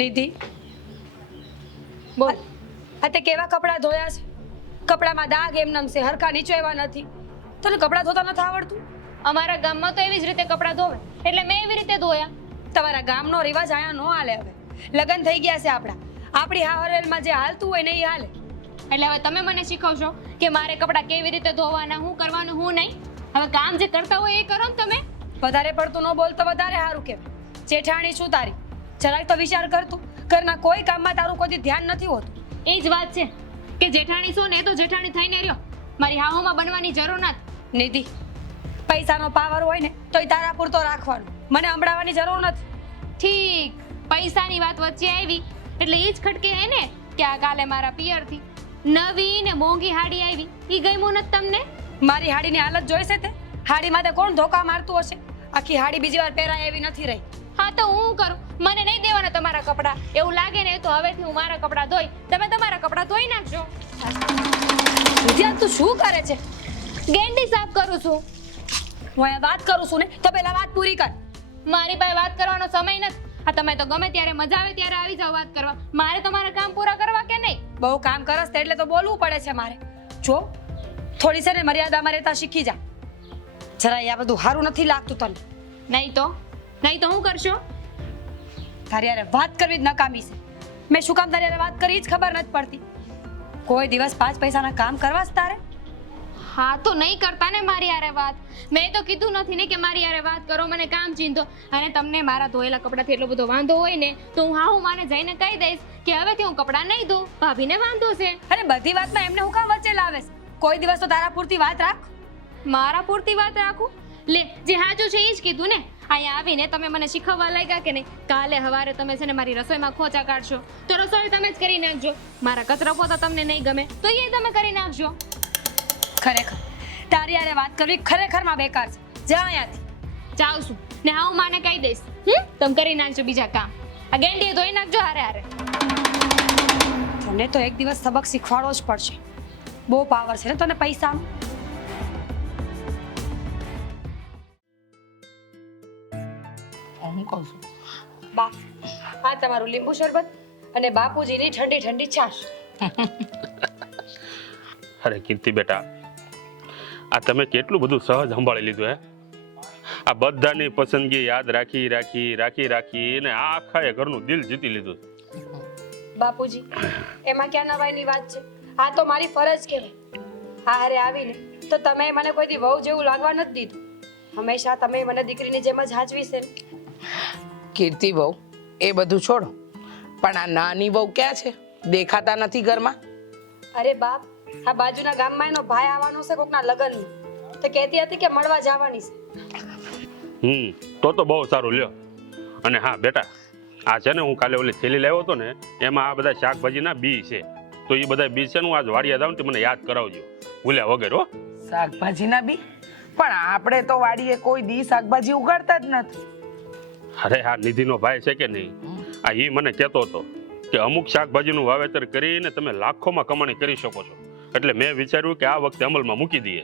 નિધિ, બોલ. આ તે કેવા કપડાં ધોયા છે? કપડામાં દાગ એમનેમ છે, હરખા નીચોયવા નથી. તને કપડાં ધોતા નથી આવડતું? અમારા ગામમાં તો એવી જ રીતે કપડાં ધોવે, એટલે મેં એવી રીતે ધોયા. તમારા ગામનો રિવાજ આયા ન હાલે. હવે લગ્ન થઈ ગયા છે આપણી હાવરેલમાં જે હાલતું હોય ને એ હાલે. એટલે હવે તમે મને શીખવશો કે મારે કપડાં કેવી રીતે ધોવાના, હું કરવાનું, હું નહીં. હવે કામ જે કરતા હોય એ કરો ને તમે. વધારે પડતું ન બોલ તો વધારે સારું કહેવાય. જેઠાણી શું તારી? જરાક તો વિચાર કરતું. ઘરના કોઈ કામમાં તારું કોઈ ધ્યાન નથી હોતું. એ જ વાત છે કે જેઠાણી છો ને એ તો જેઠાણી થઈને રહ્યો, મારી હાહોમાં બનવાની જરૂર નથી. નિધિ, પૈસાનો પાવર હોય ને તો એ તારા પૂરતો રાખવાનો, મને સંભળાવવાની જરૂર નથી. ઠીક, પૈસાની વાત વચ્ચે આવી એટલે એ જ ખટકે હે ને કે આ કાલે મારા પિયરથી નવી ને મોંઘી હાડી આવી. ઈ ગમ્યું નથી તમને? મારી હાડીની હાલત જોઈશે તે? હાડીમાં તે કોણ ધોકા મારતું હશે? આખી હાડી બીજી વાર પહેરાય એવી નથી રહી. હા તો હું કરું, મને નહીં દેવાના તમારા કપડાં. એવું લાગે ને તો હવેથી હું મારા કપડાં ધોઈ, તમે તમારા કપડાં ધોઈ નાખજો. વિદ્યા, તું શું કરે છે? ગેંડી સાફ કરું છું. હું અહીંયા વાત કરું છું ને તો પેલા વાત પૂરી કર. મારી પાસે વાત કરવાનો સમય નથી. હા, તમે તો ગમે ત્યારે મજા આવે ત્યારે આવી જાવ વાત કરવા. મારે તો મારા કામ પૂરા કરવા કે નહીં? બહુ કામ કરસ એટલે તો બોલવું પડે છે મારે. જો થોડી છે ને મર્યાદામાં રહેતા શીખી જા. જરા આ બધું સારું નથી લાગતું તને. નહીં તો હું કરશો? તારી યારે વાત કરવી જ નકામી છે. મેં શું કામ તારી યારે વાત કરી જ ખબર નથી પડતી. કોઈ દિવસ 5 પૈસાના કામ કરવા જ તારે? હા તો નહીં કરતા ને મારી યારે વાત. મેં તો કીધું નથી ને કે મારી યારે વાત કરો, મને કામ ચીંધો. અને તમને મારા ધોયેલા કપડાથી એટલો બધો વાંધો હોય ને તો હું માને જઈને કહી દઈશ કે હવેથી હું કપડાં નહીં ધોઉં, ભાભીને વાંધો છે. અરે બધી વાતમાં એમને હું કામ વચ્ચે લાવે છે? કોઈ દિવસ તો તારા પૂરતી વાત રાખ. મારા પૂરતી વાત રાખું? લે, જે હાચું છે એ જ કીધું ને. અહીંયા આવીને તમે મને શીખવવા લાગ્યા કે નહીં? કાલે સવારે તમે છે ને મારી રસોઈમાં ખોચા કાઢશો તો રસોઈ તમે જ કરી નાખજો. મારા કચરા પોતા તમને નહીં ગમે તો એ તમે કરી નાખજો. ખરેખર તારી યારે વાત કરવી ખરેખરમાં બેકાર છે. જા અહીંયાથી. જાઉં છું ને હા હું માને કહી દઈશ. તમે કરી નાખજો બીજા કામ. આ ગેંડીએ ધોઈ નાખજો હારે. તને તો એક દિવસ સબક શીખવાડવો જ પડશે. બહુ પાવર છે ને તને પૈસાનો. હું કહું છું બા, આ તમારું લીંબુ શરબત અને બાપુજીની ઠંડી ઠંડી છાશ. અરે કીર્તિ બેટા, આ તમે કેટલું બધું સહજ સંભાળી લીધું હે. આ બધાની પસંદગી યાદ રાખી ને આખા ઘરનું દિલ જીતી લીધું. બાપુજી, એમાં ક્યાં નવાઈની વાત છે? આ તો મારી ફરજ કહેવાય. હારે આવીને તો તમે મને કોઈ દી વહુ જેવું લાગવા નથી દીધું. હંમેશા તમે મને દીકરીની જેમ જ હાચવી છે. કીર્તિ બહુ એ બધું છોડો, પણ આ નાની બહુ ક્યાં છે? દેખાતા નથી ઘરમાં. અરે બાપ, આ બાજુના ગામમાં એનો ભાઈ આવવાનો છે કોકના લગ્નમાં, તો કહેતી હતી કે મળવા જવાની છે. તો બહુ સારું લ્યો. અને હા બેટા, આ છે ને હું કાલે ઓલી થેલી લાવ્યો હતો ને એમાં આ બધા શાકભાજીના બી છે. તો એ બધા બી છે ને હું આજ વાડિયા જાઉં તો મને યાદ કરાવજો, ભૂલ્યા વગર હો. શાકભાજીના બી? પણ આપણે તો વાડીએ કોઈ દી શાકભાજી ઉગાડતા જ નથી. અરે હા, નિધિનો ભાઈ છે કે નહીં, આ ઈ મને કહેતો હતો કે અમુક શાકભાજીનું વાવેતર કરીને તમે લાખોમાં કમાણી કરી શકો છો. એટલે મેં વિચાર્યું કે આ વખતે અમલમાં મૂકી દઈએ.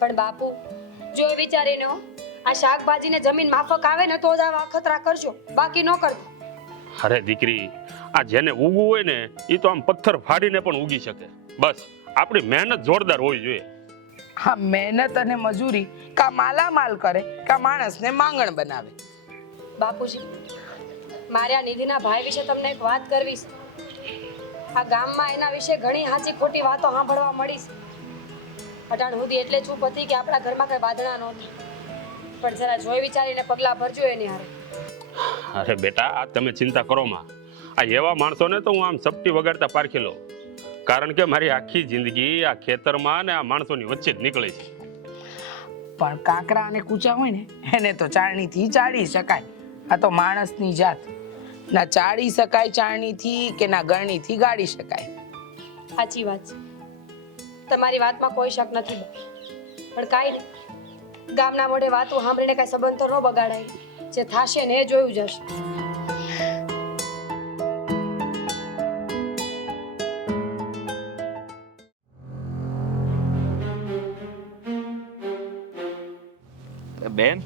પણ બાપુ, જો વિચારીને આ શાકભાજીને જમીન માફક આવે ને તો જ આ અખતરા કરજો, બાકી ન કરજો. અરે દીકરી, આ જેને ઉગવું હોય ને એ તો આમ પથ્થર ફાડીને પણ ઉગી શકે. બસ આપણી મહેનત જોરદાર હોવી જોઈએ. હા, મહેનત અને મજૂરી કા માલામાલ કરે કા માણસને માંગણ બનાવે. બાપુજી, મારે આ નિધિના ભાઈ વિશે તમને એક વાત કરવી છે. આ ગામમાં એના વિશે ઘણી સાચી ખોટી વાતો સાંભળવા મળી છે. અટાણ સુધી એટલે ચૂપ હતી કે આપણા ઘરમાં કઈ બાંધણા નહોતી. પણ જરા જોઈ વિચારીને પગલાં ભરજો એની હારે. અરે બેટા, આ તમે ચિંતા કરો માં. આ એવા માણસોને તો હું આમ સપટી વગાડતા પારખી લઉં. કારણ કે મારી આખી જિંદગી આ ખેતરમાં ને આ માણસોની વચ્ચે જ નીકળે છે. પણ કાંકરા અને કૂચા હોય ને એને તો ચાળણીથી ચાળી શકાય. આ તો માણસની જાત. ના ચાળી શકાય ચાળણીથી કે ના ગરણીથી ગાળી શકાય. સાચી વાત છે, તમારી વાતમાં કોઈ શક નથી. પણ કાંઈ નહીં, ગામના મોઢે વાતો સાંભળીને કાંઈ સંબંધ તો ન બગાડાય. જે થાશે ને એ જોયું જશે. બેન,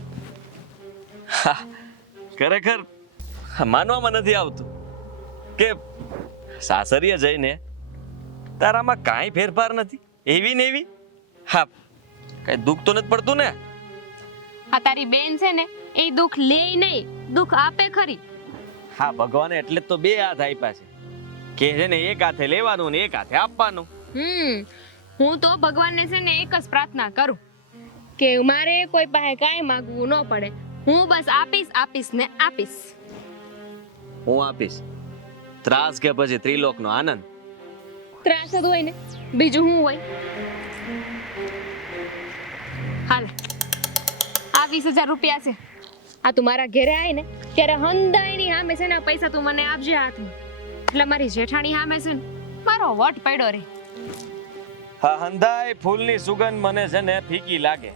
ખરેખર માનવામાં નથી આવતું. કે સાસરીએ જઈને તારામાં કાંઈ ફેરફાર નથી, એવી ને એવી. હા, કઈ દુઃખ તો નથી પડતું ને? આ તારી બેન છે ને એ દુઃખ લે નહીં, દુઃખ આપે ખરી. હા, ભગવાને એટલે જ તો બે હાથ આપ્યા છે કે છે ને એક હાથે લેવાનું ને એક હાથે આપવાનું. હું તો ભગવાનને છે ને એક જ પ્રાર્થના કરું કે મારે કોઈ પાસે કાંઈ માંગવું ન પડે. હું બસ આપીશ આપીશ ને આપીશ. હું આપીશ ત્રાસ કે પછી ત્રિલોકનો આનંદ? ત્રાસ જ હોય ને, બીજું શું હોય? હાલ, આ 20,000 રૂપિયા છે. આ તું મારા ઘરે આવી ને ત્યારે હંદાયની સામે છે ને પૈસા તું મને આપજે હાથમાં, એટલે મારી જેઠાણી સામે છે ને મારો વટ પડ્યો રે. હા, હંધાય ફૂલની સુગંધ મને છે ને ફીકી લાગે,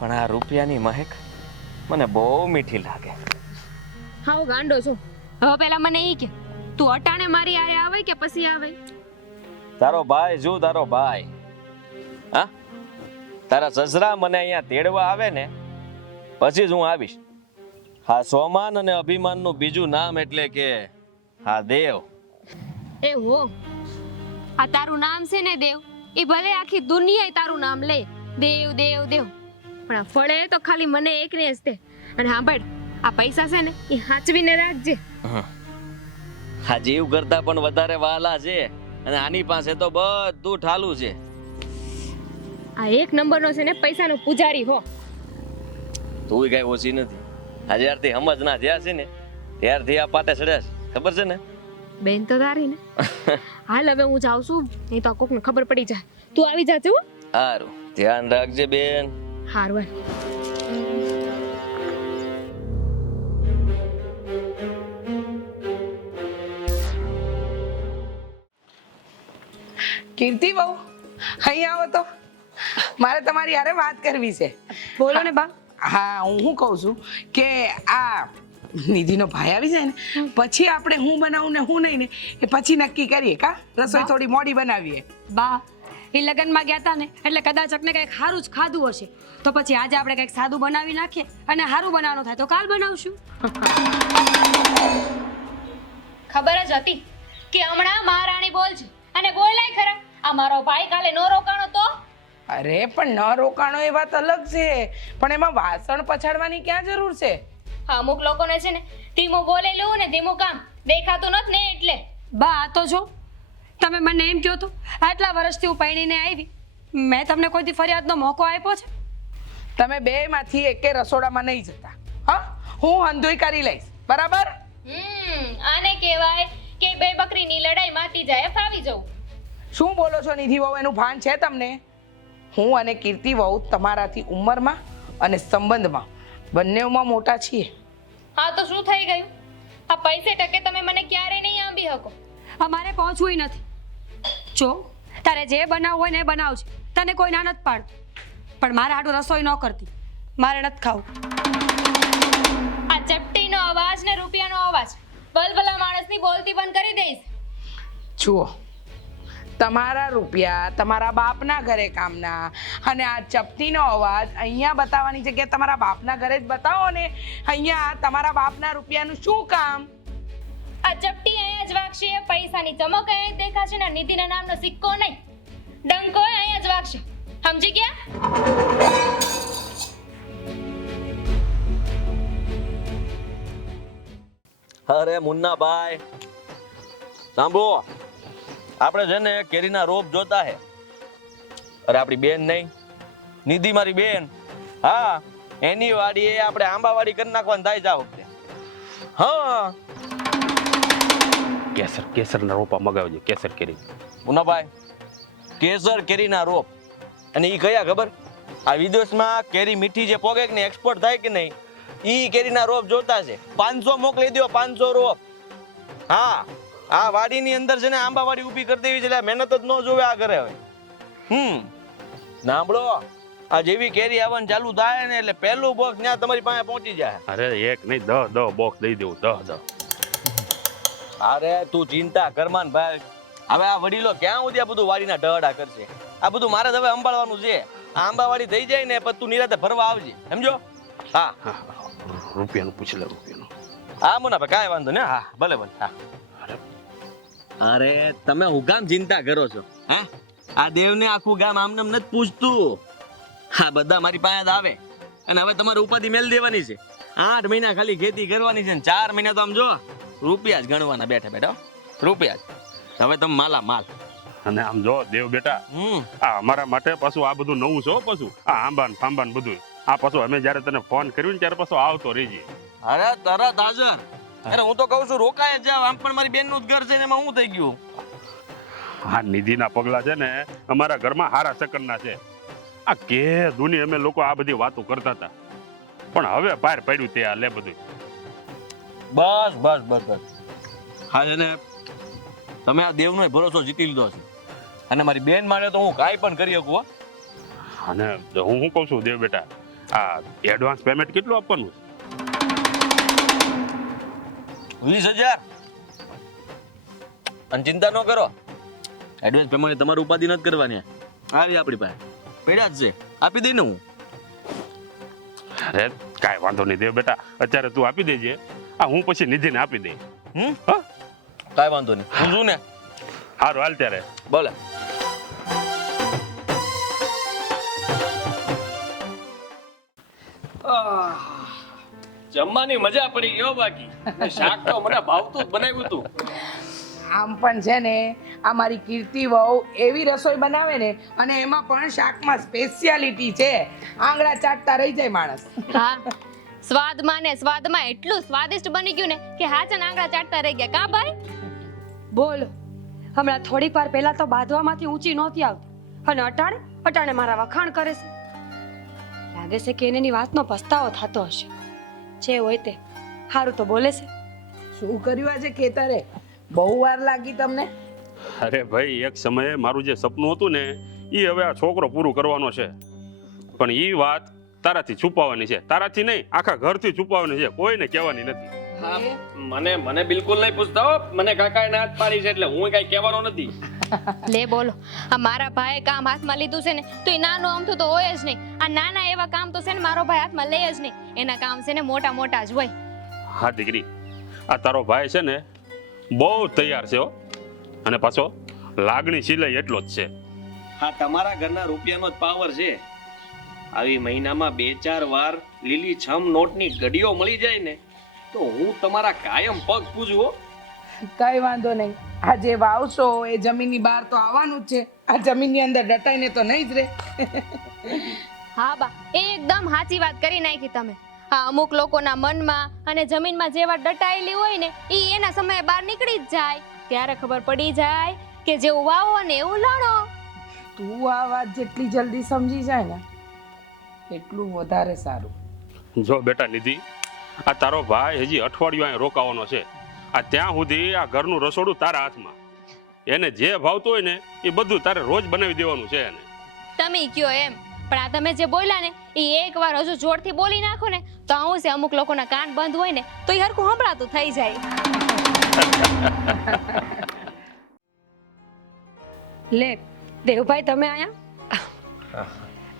પણ આ રૂપિયાની મહેક મને બહુ મીઠી લાગે. હાવ ગાંડો છો. હવે પેલા મને ઈ કે તું અટાણે મારી આરે આવે કે પછી આવે? તારો ભાઈ શું તારો ભાઈ? હા, તારા સસરા મને અહીંયા તેડવા આવે ને પછી જ હું આવીશ. હા, સ્વમાન અને અભિમાનનું બીજું નામ એટલે કે હા દેવ. એ હો, આ તારું નામ છે ને દેવ, એ ભલે આખી દુનિયા તારું નામ લે દેવ દેવ દેવ, પણ આ ફળે તો ખાલી મને એકને જ તે. અને સાંભળ, આ પૈસા છે ને એ સાચવીને રાખજે. આ જીવ કરતા પણ વધારે વાલા છે અને આની પાસે તો બધું ઠાલું છે. આ એક નંબરનો છે ને પૈસાનો પૂજારી હો. તું કઈ ઓછી નથી. આ જ્યારથી સમજ ના થયા છે ને ત્યારથી આ પાટે ચડ્યા છે, ખબર છે ને? બેન તો તારી ને. હાલ હવે હું જાઉં છું, નહીં તો કોકને ખબર પડી જાય. તું આવી જાજે હો. સારું, ધ્યાન રાખજે બેન. હારું. કીર્તિ બહુ અહીં આવો તો, મારે તમારી હારે વાત કરવી છે. બોલો ને બા. હા, હું શું કહું છું કે આ નિધિનો ભાઈ આવી જાય ને પછી આપણે હું બનાવું ને હું નહીં ને એ પછી નક્કી કરીએ. કા રસોઈ થોડી મોડી બનાવીએ. બા, એ લગ્નમાં ગયા હતા ને એટલે કદાચ ને કંઈક સારું જ ખાધું હશે, તો પછી આજે આપણે કંઈક સાદું બનાવી નાખીએ અને સારું બનાવવાનું થાય તો કાલ બનાવશું. ખબર જ હતી કે હમણાં મહારાણી બોલ છે અને બોલાય ખરા. આ મારો ભાઈ કાલે નો રોકાણો તો? અરે પણ ન રોકાણો એ વાત અલગ છે, પણ એમાં વાસણ પછાડવાની ક્યાં જરૂર છે? અમુક લોકોને છે ને ધીમું બોલેલું ને ધીમું કામ દેખાતું નથી ને એટલે. બા, આ તો જો તમે મને એમ કહો તો આટલા વર્ષથી હું પરણીને આવી, મેં તમને કોઈ દી ફરિયાદનો મોકો આપ્યો છે? તમે બે માંથી એકે રસોડામાં નહીં જતા. હા, હું હંધોઈ કરી લઈશ, બરાબર? આને કહેવાય કે બે બકરીની લડાઈ માતી જાય ફાવી જવું. શું બોલો છો નિધિ વહુ? એનું ભાન છે તમને? હું અને કીર્તિ વહુ તમારાથી ઉંમરમાં અને સંબંધમાં બંનેમાં મોટા છીએ. હા, તો શું થઈ ગયું? આ પૈસે ટકે તમે મને ક્યારે નહીં આંબી શકો. અમારે પહોંચવું નથી. જો તારે જે બનાવવું હોય ને એ બનાવજે, તને કોઈ ના નથી પાડ, પણ મારે આટલું રસોઈ ન કરતી, મારે નથી ખાવું. આ ચપટીનો અવાજ ને રૂપિયાનો અવાજ બલબલા માણસની બોલતી બંધ કરી દઈશ. જુઓ, તમારા રૂપિયા તમારા બાપના ઘરે કામના, અને આ ચપટીનો અવાજ અહીંયા બતાવવાની જગ્યાએ તમારા બાપના ઘરે જ બતાવો ને. અહીંયા તમારા બાપના રૂપિયાનું શું કામ? આ ચપટી અહીંયા જ વાગશે, પૈસાની ચમક અહીંયા જ દેખાશે ને નિધિના નામનો સિક્કો નહીં, ડંકો અહીંયા જ વાગશે. સમજી ગયા? અરે મુન્નાભાઈ, સાંભળો, આપણે છે ને કેરીના રોપ જોતા હે. અરે આપણી બેન નહીં, નિધિ મારી બેન. હા, એની વાડીએ આપણે આંબાવાડી કરી નાખવાનું થાય છે આ વખતે. હા, કેસરના રોપા મગાવજો, કેસર કેરી. મુન્નાભાઈ, કેસર કેરીના રોપ, અને ઈ કયા ખબર? આ વિદેશમાં કેરી મીઠી જે પોગે કે ને એક્સપોર્ટ થાય કે નહીં, ઈ કેરીના રોપ જોતા છે. 500 મોકલી દો, 500 રોપ. હા, આ વાડીની અંદર છે ને આંબાવાડી ઊભી કરી દેવી છે, એટલે મહેનત જ ન જોવે આ ઘરે હવે. નાંભળો, આ જેવી કેરી આવવાનું ચાલુ થાય ને એટલે પહેલું બોક્સ ત્યાં તમારી પાસે પહોંચી જાય. અરે એક નહીં 10 બોક્સ દઈ દેવું, 10. અરે તું ચિંતા કરમાન ભાઈ, હવે આ વડીલો ક્યાં સુધી આ બધું વાડીના ઢહડા કરશે? આ બધું મારે હવે સંભાળવાનું છે. આ આંબાવાડી થઈ જાય ને પછી તું નિરાતે ફરવા આવજે, સમજો? હા, રૂપિયાનું પૂછી લે, રૂપિયાનું. હા મુન્નાભાઈ, કાંઈ વાંધો ને. હા, ભલે ભલે. હા, અરે તમે હું કામ ચિંતા કરો છો હે? આ દેવને આખું ગામ આમને નથી પૂછતું. હા, બધા મારી પાસે જ આવે અને હવે તમારે ઉપાધિ મેલ દેવાની છે. 8 મહિના ખાલી ખેતી કરવાની છે ને 4 મહિના તો આમ જો રૂપિયા જ ગણવાના બેઠા બેઠા રૂપિયા જ. હવે તમે માલા માલ. અને આમ જો દેવ બેટા, આ અમારા માટે પાછું આ બધું નવું છે હો. પાછું આ આંબાન ફાંબાન બધું આ પાછું અમે જ્યારે તને ફોન કર્યું ને ત્યારે પાછું આવતો રહીજે. અરે તરત હાજર. અરે હું તો કહું છું રોકાય જ જાવ. આમ પણ મારી બેનનું જ ઘર છે ને એમાં હું થઈ ગયું. આ નિધિના પગલા છે ને અમારા ઘરમાં હારા સેકન્ડના છે. આ કે દુની અમે લોકો આ બધી વાતો કરતા હતા, પણ હવે પાર પડ્યું તે આ લે બધું. બસ બસ બસ બસ. હા, એને તમે આ દેવનો ભરોસો જીતી લીધો છે અને મારી બેન માટે તો હું કાંઈ પણ કરી શકું હો. અને હું શું કહું છું દેવ બેટા, આ એડવાન્સ પેમેન્ટ કેટલું આપવાનું છે? 20,000. અને ચિંતા ન કરો, એડવાન્સ પેમેન્ટ તમારી ઉપાધિ નથી કરવાની. આવી આપણી પાસે પડ્યા જ છે, આપી દઈને હું. અરે કાંઈ વાંધો નહીં દેવ બેટા, અત્યારે તું આપી દેજે. આ હું પછી નિધિને આપી દઈ. હા, કાંઈ વાંધો નહીં, હું છું ને. સારું હાલ ત્યારે. બોલે. જમવાની મજા પડી ગયો. બાકી શાક તો મને ભાવતું જ બનાવ્યું હતું. આમ પણ છે ને આ મારી કીર્તિ વહુ એવી રસોઈ બનાવે ને, અને એમાં પણ શાકમાં સ્પેશિયાલિટી છે. આંગળા ચાટતા રહી જાય માણસ. હા, સ્વાદમાં ને સ્વાદમાં એટલું સ્વાદિષ્ટ બની ગયું ને કે હાચન આંગળા ચાટતા રહી ગયા. કા ભાઈ? બોલો, હમણાં થોડીક વાર પહેલા તો બાંધવામાંથી ઊંચી નહોતી આવતી અને અટાણે મારા વખાણ કરે છે. લાગે છે કે એની વાતનો પસ્તાવો થતો હશે. જે હોય તે સારું તો બોલે છે. શું કર્યું આજે ખેતરે? બહુ વાર લાગી તમને? અરે ભાઈ, એક સમયે મારું જે સપનું હતું ને એ હવે આ છોકરો પૂરું કરવાનો છે, પણ એ વાત તારાથી છુપાવવાની છે. તારાથી નહીં, આખા ઘરથી છુપાવવાની છે, કોઈને કહેવાની નથી. હા, મને બિલકુલ નહીં પૂછતા હો. મને કાકાએ ના જ પાડી છે એટલે હું કઈ કહેવાનો નથી. લે બોલો, આ મારા ભાઈએ કામ હાથમાં લીધું છે ને તો એ નાનું અમથું તો હોય જ નહીં. આ નાના એવા કામ તો છે ને મારો ભાઈ હાથમાં લે જ નહીં. એના કામ છે ને મોટા મોટા જ હોય. હા દીકરી, આ તારો ભાઈ છે ને બહુ તૈયાર છે હો, અને પાછો લાગણી સિલાઈ એટલો જ છે. હા, તમારા ઘરના રૂપિયાનો જ પાવર છે. આવી મહિનામાં 2-4 વાર લીલી છમ નોટની ગડીઓ મળી જાય ને તો હું તમારા કાયમ પગ પૂજું હો. કઈ વાંધો નહીં. આ જે વાવશો એ જમીનની બહાર તો આવવાનું જ છે. આ જમીનની અંદર દટાઈને તો નહીં જ રહે. હા બા, એકદમ સાચી વાત કરી નાખી તમે. આ અમુક લોકોના મનમાં અને જમીનમાં જે વાત દટાયેલી હોય ને એ એના સમયે બહાર નીકળી જ જાય. ત્યારે ખબર પડી જાય કે જેવું વાવો ને એવું લણો. તું આ વાત જેટલી જલ્દી સમજી જાય ને એટલું વધારે સારું. જો બેટા નિધિ, આ તારો ભાઈ હજી અઠવાડિયું અહીં રોકાવાનો છે. આ ત્યાં સુધી આ ઘરનું રસોડું તારા હાથમાં. એને જે ભાવતું હોય ને એ બધું તારે રોજ બનાવી દેવાનું છે એને. તમે કયો એમ, પણ આ તમે જે બોલ્યા ને એ એકવાર હજુ જોરથી બોલી નાખો ને તો આવું છે, અમુક લોકોના કાન બંધ હોય ને તો એ હરખું સંભળાતું થઈ જાય. લે દેવભાઈ, તમે આયા?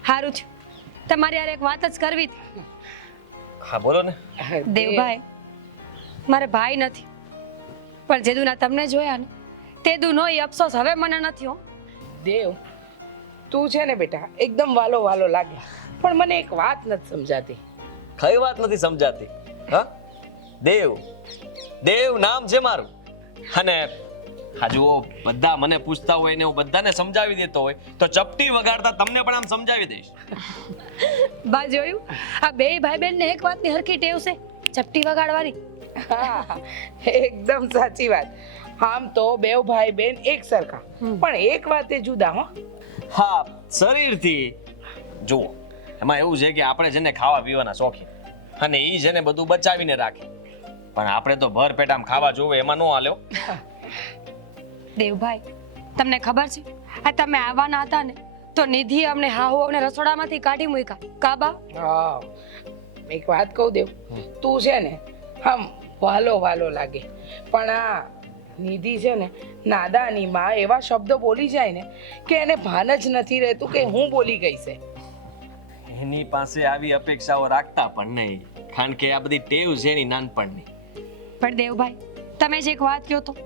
સારું છે. તમારી યાર એક વાત જ કરવી હતી. હા બોલો ને. દેવભાઈ, મારે ભાઈ નથી, પણ જે દુના તમને જોયા ને તે દુનો એ અફસોસ હવે મને નથી હો. દેવ, તું છે ને બેટા એકદમ વાલો વાલો લાગે, પણ મને એક વાત નથી સમજાતી. કઈ વાત નથી સમજાતી? હા, દેવ દેવ નામ છે મારું. અને હા જુઓ, બધા મને પૂછતા હોય ને હું બધાને સમજાવી દેતો હોય તો ચપટી વગાડતા તમને પણ આમ સમજાવી દઈશ. બા જોયું, આ બે ભાઈ બહેન ને એક વાતની હરખી ટેવ છે, ચપટી વગાડવાની. હા, એકદમ સાચી વાત. આમ તો બેવ ભાઈ બેન એક સરખા, પણ એક વાત એ જુદા. હો હા, શરીરથી જુઓ, એમાં એવું છે કે આપણે જેને ખાવા પીવાના શોખીન અને એ જેને બધું બચાવીને રાખે, પણ આપણે તો ભર પેટ આમ ખાવા જોવે એમાં ન હાલ્યો. દેવભાઈ, તમને ખબર છે આ તમે આવવાના હતા ને તો નિધિએ અમને હાહુ અમને રસોડામાંથી કાઢી મૂક્યા. કાબા, હા, એક વાત કહું દેવ, તું છે ને આમ વાલો વાલો લાગે, પણ આ નિધિ છે ને નાદાની માં એવા શબ્દો બોલી જાય ને કે એને ભાન જ નથી રહેતું કે હું બોલી ગઈ છે. એની પાસે આવી અપેક્ષાઓ રાખતા પણ નહીં, કારણ કે આ બધી ટેવ છે એની નાનપણની. પણ દેવભાઈ, તમે જે એક વાત કહો તો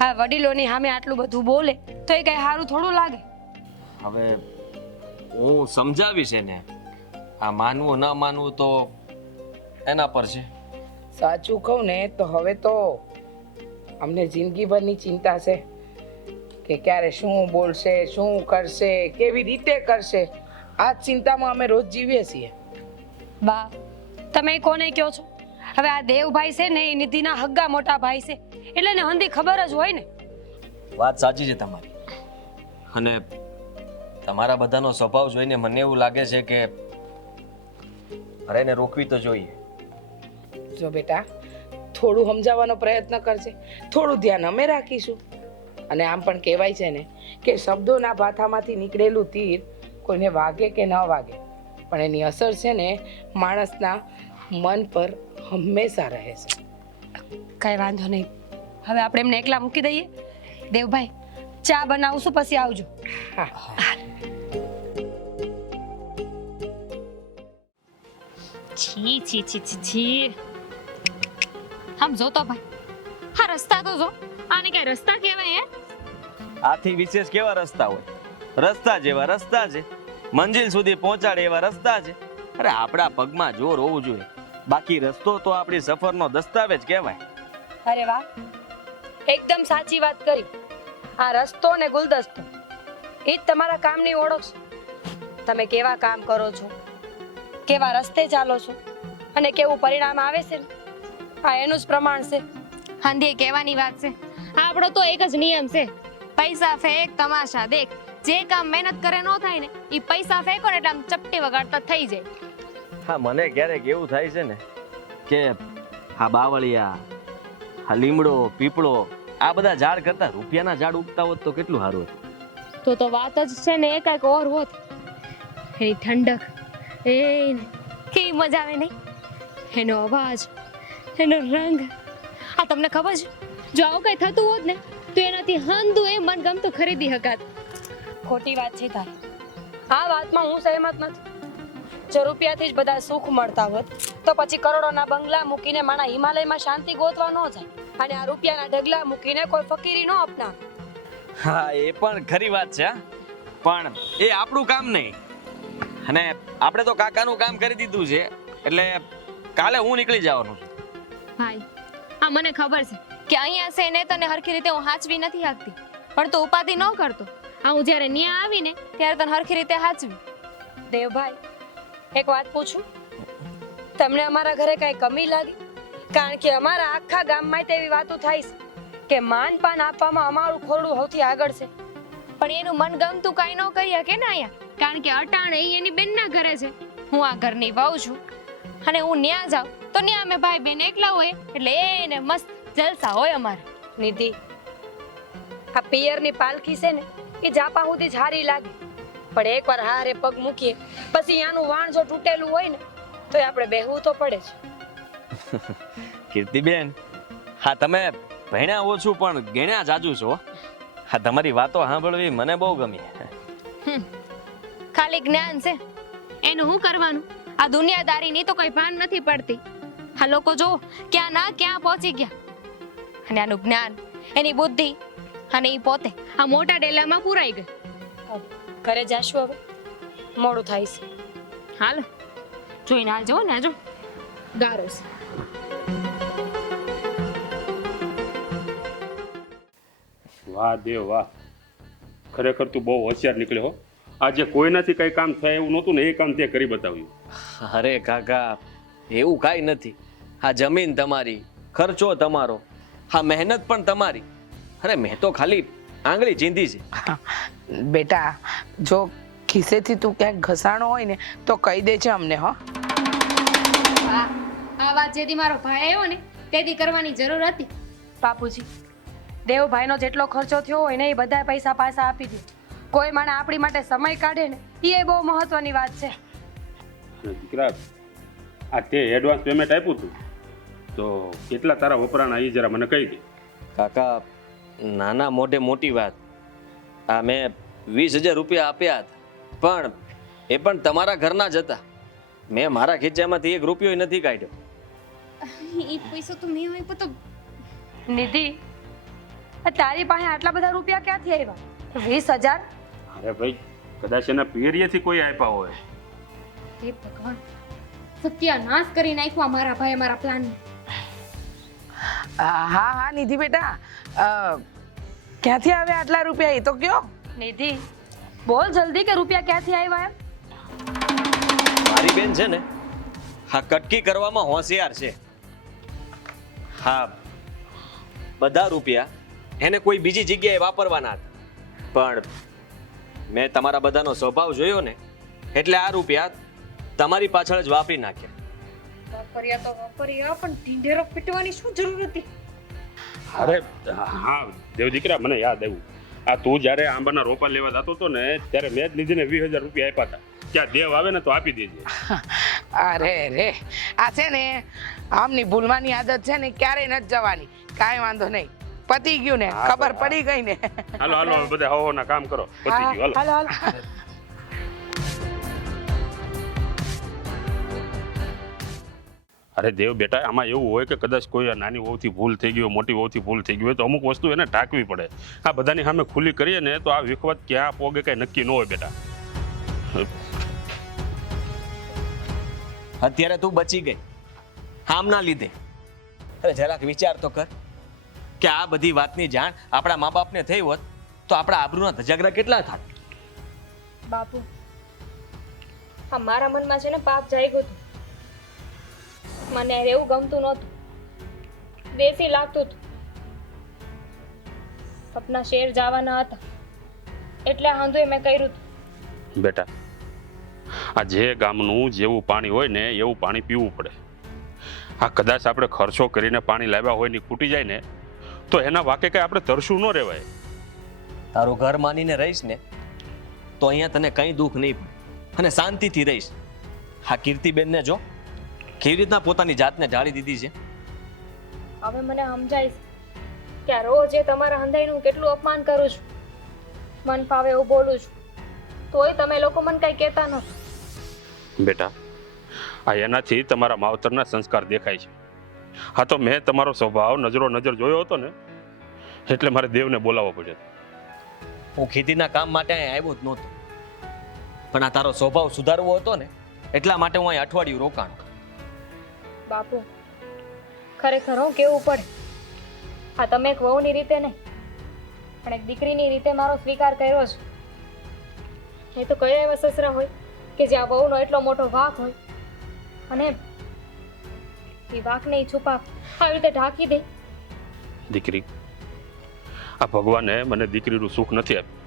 આ વડીલોની સામે આટલું બધું બોલે તો એ કઈ સારું થોડું લાગે. હવે હું સમજાવીશ એને. આ માનવું ન માનવું તો એના પર છે. સાચું કહું ને તો હવે તો અમને જિંદગીભરની ચિંતા છે કે ક્યારે શું બોલશે, શું કરશે, કેવી રીતે કરશે. આ જ ચિંતામાં અમે રોજ જીવીએ છીએ. બા તમે કોને કહો છો? હવે આ દેવભાઈ છે ને એ નિધિના હગ્ગા મોટા ભાઈ છે એટલે એને હંધી ખબર જ હોય ને. વાત સાચી છે તમારી. અને તમારા બધાનો સ્વભાવ જોઈને મને એવું લાગે છે કે અરે એને રોકવી તો જોઈએ. જો બેટા થોડું સમજાવવાનો પ્રયત્ન કરજે, થોડું ધ્યાન અમે રાખીશું. અને આમ પણ કહેવાય છે ને કે શબ્દોના ભાથામાંથી નીકળેલું તીર કોઈને વાગે કે ન વાગે પણ એની અસર છે ને માણસના મન પર હંમેશા રહે છે. કઈ વાંધો નહીં, હવે આપણે એમને એકલા મૂકી દઈએ. દેવભાઈ ચા બનાવશું પછી આવજો. હા છી છી છી છી છી. આમ જો તો ભાઈ, હા રસ્તા તો જો. આને કઈ રસ્તા કહેવાય હે? આથી વિશેષ કેવા રસ્તા હોય? રસ્તા જેવા રસ્તા છે, મંજિલ સુધી પહોંચાડે એવા રસ્તા છે. અરે આપણા પગમાં જોર હોવું જોઈએ, બાકી રસ્તો તો આપણી સફરનો દસ્તાવેજ કહેવાય. અરે વાહ, એકદમ સાચી વાત કરી. આ રસ્તો ને ગુલદસ્તો એ જ તમારા કામની ઓળખ છે. તમે કેવા કામ કરો છો, કેવા રસ્તે ચાલો છો અને કેવું પરિણામ આવે છે ને, આ એનું જ પ્રમાણ છે. હાંધી કહેવાની વાત છે. આપણો તો એક જ નિયમ છે, પૈસા ફેંક તમાશા દેખ. જે કામ મહેનત કરે ન થાય ને એ પૈસા ફેંકો ને એટલે આમ ચપટી વગાડતા થઈ જાય. હા, મને ક્યારેક એવું થાય છે ને કે આ બાવળિયા, આ લીમડો, પીપળો, આ બધા ઝાડ કરતા રૂપિયાના ઝાડ ઉગતા હોત તો કેટલું સારું હતું. તો વાત જ છે ને એ કાંઈક ઓર હોત. એની ઠંડક, એ કેવી મજા આવે નહીં, એનો અવાજ, એનો રંગ. આ તમને ખબર છે, જો આવું કઈ થતું હોત ને તો એનાથી હંધું એ મનગમતું ખરીદી હકાત. ખોટી વાત છે તારી. આ વાતમાં હું સહેમત નથી. જો રૂપિયાથી જ બધા સુખ મળતા હોત તો પછી કરોડોના બંગલા મૂકીને માણા હિમાલયમાં શાંતિ ગોતવા ન જાય અને આ રૂપિયાના ઢગલા મૂકીને કોઈ ફકીરી ન અપનાવે. હા, એ પણ ખરી વાત છે. પણ એ આપણું કામ નહીં. અને આપણે તો કાકાનું કામ કરી દીધું છે એટલે કાલે હું નીકળી જવાનું છું. ભાઈ, હા મને ખબર છે કે અહીંયા છે ને તને હરખી રીતે હું હાચવી નથી શકતી, પણ તું ઉપાધિ ન કરતો. આ હું જ્યારે ન્યા આવીને ત્યારે તને હરખી રીતે હાચવી. દેવભાઈ, એક વાત પૂછું, તમને અમારા ઘરે કઈ કમી લાગી? કારણ કે અમારા આખા ગામમાં તેવી વાતો થાય છે કે માન પાન આપવામાં અમારું ખોરડું સૌથી આગળ છે. પણ એનું મનગમતું કાંઈ ન કરી શકે ને અહીંયા, કારણ કે અટાણે એ એની બેનના ઘરે છે, હું આ ઘરની વહુ છું. અને હું ન્યા જાઉં તો ન્યા અમે ભાઈ બેન એકલા હોય એટલે એને મસ્ત જલસા હોય અમારે. નિધિ, આ પિયરની પાલખી છે ને એ જાપા સુધી જ હારી લાગે, પણ એકવાર હારે પગ મૂકીએ પછી ત્યાંનું વાણ જો તૂટેલું હોય ને તો આપણે બેહવું તો પડે જ. કીર્તિબેન, હા તમે ભણ્યા ઓછું પણ ગણ્યા જાજુ છો. હા, તમારી વાતો સાંભળવી મને બહુ ગમી. ખાલી જ્ઞાન છે, એનું શું કરવાનું? આ દુનિયાદારીની તો કઈ ભાન નથી પડતી. આ લોકો જો ક્યાં ના ક્યાં પહોંચી ગયા. અને આનું જ્ઞાન, એની બુદ્ધિ અને એ પોતે આ મોટા ડેલામાં પુરાઈ ગઈ. ઘરે જાશું હવે, મોડું થાય છે. હાલો, જોઈને આવજો ને. આજો ગારો છે. વાહ દેવ વાહ, ખરેખર તું બહુ હોશિયાર નીકળ્યો હો. આજે કોઈનાથી કઈ કામ થાય એવું નહોતું ને એ કામ તે કરી બતાવ્યું. અરે કાકા, એવું કાંઈ નથી. આ જમીન તમારી, ખર્ચો તમારો, હા મહેનત પણ તમારી. અરે મેં તો ખાલી આંગળી ચીંધી છે. બેટા જો ખિસ્સેથી તું ક્યાંક ઘસાણો હોય ને તો કહી દેજે અમને. હો, આ વાત જેથી મારો ભાઈ આવ્યો ને તેથી કરવાની જરૂર હતી. બાપુજી, દેવભાઈનો જેટલો ખર્ચો થયો હોય ને એ બધા પૈસા પાછા આપી દે. કોઈ માણે આપણી માટે સમય કાઢે ને એ બહુ મહત્વની વાત છે. અને દીકરા, આ તે એડવાન્સ પેમેન્ટ આપ્યું હતું તો કેટલા તારા વપરાણા એ જરા મને કહી દે. કાકા, નાના મોઢે મોટી વાત. આ મેં 20,000 રૂપિયા આપ્યા હતા, પણ એ પણ તમારા ઘરના જ હતા. મેં મારા ખીચામાંથી 1 રૂપિયો નથી કાઢ્યો. એ પૈસા તો મેં આપ્યો તો. નિધિ, તારી પાસે આટલા બધા રૂપિયા ક્યાંથી આવ્યા? 20,000? અરે ભાઈ, કદાચ એના પિયરીએથી કોઈ આપ્યા હોય. હે ભગવાન, સત્યાનાશ કરી નાખ્યો મારા ભાઈ મારા પ્લાન. હા નિધિ બેટા, ક્યાંથી આવ્યા આટલા રૂપિયા એ તો કયો. નિધિ, બોલ જલ્દી કે રૂપિયા ક્યાંથી આવ્યા એમ? મારી બેન છે ને, હા કટકી કરવામાં હોશિયાર છે. હા, બધા રૂપિયા એને કોઈ બીજી જગ્યાએ વાપરવાના હતા, પણ મેં તમારા બધાનો સ્વભાવ જોયો ને, એટલે આ રૂપિયા તમારી પાછળ જ વાપરી નાખ્યા. વાપર્યા પણ ઢીંઢેરો પીટવાની શું જરૂર હતી? અરે હા દેવ દીકરા, મને યાદ આવ્યું. આ તું જ્યારે આંબાના રોપા લેવા જતો હતો ને, ત્યારે મેં જ લીધીને 20,000 રૂપિયા આપ્યા હતા. ક્યાં દેવ આવે ને તો આપી દેજે. અરે રે, આ છે ને આમની ભૂલવાની આદત છે ને, ક્યારેય નથી જવાની. કાંઈ વાંધો નહીં, પતી ગયું ને, ખબર પડી ગઈ ને. હાલો હાલો, હવે બધા હવાના કામ કરો. પતી ગયું, હાલો. હાલો. અરે દેવ બેટા, આમાં એવું હોય કે કદાચ કોઈ નાની વહુથી ભૂલ થઈ ગઈ હોય, મોટી વહુથી ભૂલ થઈ ગઈ હોય, તો અમુક વસ્તુ એને ટાંકવી પડે. આ બધાની સામે ખુલ્લી કરીએ ને તો આ વિખવત ક્યાં પોગે કઈ નક્કી ન હોય બેટા. અત્યારે તું બચી ગઈ આમના લીધે. અરે જરાક વિચાર તો કર કે આ બધી વાતની જાણ આપણા મા બાપને થઈ હોત તો આપણા આબરૂના ધજાગરા કેટલા થાત. બાપુ, આ મારા મનમાં છે ને પાપ જાગ્યું હતું. મને રહેવું ગમતું નહોતું, દેશી લાગતું હતું. સપના શેર જવાના હતા એટલે હાંધુએ મેં કર્યું હતું. બેટા, આ જે ગામનું જેવું પાણી હોય ને એવું પાણી પીવું પડે. આ કદાચ આપણે ખર્ચો કરીને પાણી લાવ્યા હોય ને ખૂટી જાય ને, તો એના વાકે કઈ આપણે તરશું ન રહેવાય. તારું ઘર માનીને રહીશ ને તો અહીંયા તને કંઈ દુઃખ નહીં પડે અને શાંતિથી રહીશ. હા, કીર્તિબેનને જો કેવી રીતના પોતાની જાતને ઢાળી દીધી છે. હવે મને સમજાય છે કે આ રોજ એ તમારા હંધાઈનું કેટલું અપમાન કરું છું. મન ફાવે એવું બોલું છું, તોય તમે લોકો મને કઈ કહેતા નથી. બેટા, આ એનાથી તમારા માવતરના સંસ્કાર દેખાય છે. હા, તો મેં તમારો સ્વભાવ નજરો નજર જોયો હતો ને, એટલે મારે દેવને બોલાવવો પડ્યો. હું ખેતીના કામ માટે અહીં આવ્યો જ નહોતો, પણ આ તારો સ્વભાવ સુધારવો હતો ને, એટલા માટે હું અહીં અઠવાડિયું રોકાણો. બાપુ, ખરેખર હું કેવું પડે, આ તમે એક વહુની રીતે નહીં પણ એક દીકરીની રીતે મારો સ્વીકાર કર્યો છે. એ તો કયા એવા સસરા હોય કે જ્યાં વહુનો એટલો મોટો વાંક હોય અને એ વાંકને છુપા આવી રીતે ઢાંકી દે. દીકરી, આ ભગવાને મને દીકરીનું સુખ નથી આપ્યું,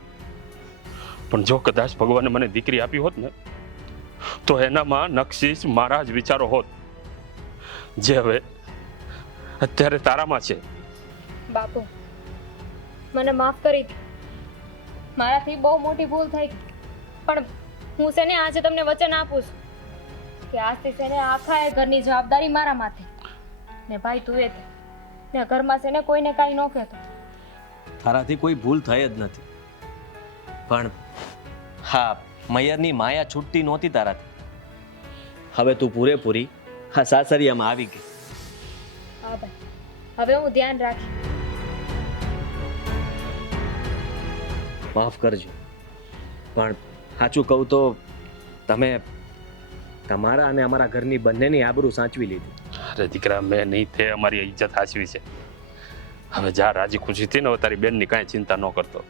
પણ જો કદાચ ભગવાને મને દીકરી આપી હોત ને, તો એનામાં નકશીશ મારા જ વિચારો હોત, જે હવે અત્યારે તારામાં છે. બાપુ, મને માફ કરી દે. મારાથી બહુ મોટી ભૂલ થઈ ગઈ, પણ હું છે ને આજે તમને વચન આપું છું કે આજથી છે ને આખા એ ઘરની જવાબદારી મારા માથે ને ભાઈ તું એ ને ઘરમાં છે ને કોઈને કાંઈ ન કહેતો. તારાથી કોઈ ભૂલ થઈ જ નથી, પણ હા, મયરની માયા છૂટતી નહોતી તારાથી. હવે તું પૂરેપૂરી હા સાસરિયામાં આવી ગઈ. હા ભાઈ, હવે હું ધ્યાન રાખી. માફ કરજો, પણ સાચું કહું તો તમે તમારા અને અમારા ઘરની બંનેની આબરૂ સાચવી લીધી. અરે દીકરા, મેં નહીં, તે અમારી ઇજ્જત હાચવી છે. હવે જા રાજી ખુશીથી ને, તારી બેનની કાંઈ ચિંતા ન કરતો.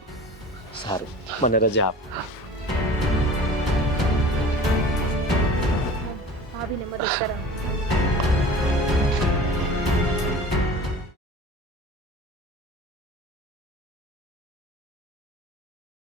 સારું, મને રજા આપ.